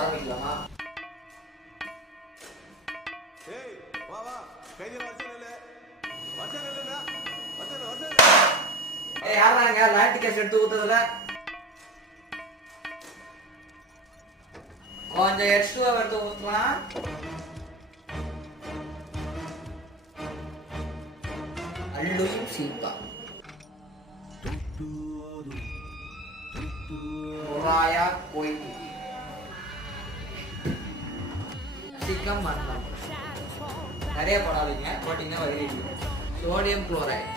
ஆரம்பிக்கலாமா? யாராங்க lactic acid எடுத்து ஊத்துறதுல கொஞ்சம் H2O எடுத்து ஊத்தலாம். அல்லுயும் சீதா ஒராயா கோய் சிக்கம் மண்ணம் நிறைய போடாதீங்க, போட்டீங்கன்னா வயிறு. Sodium chloride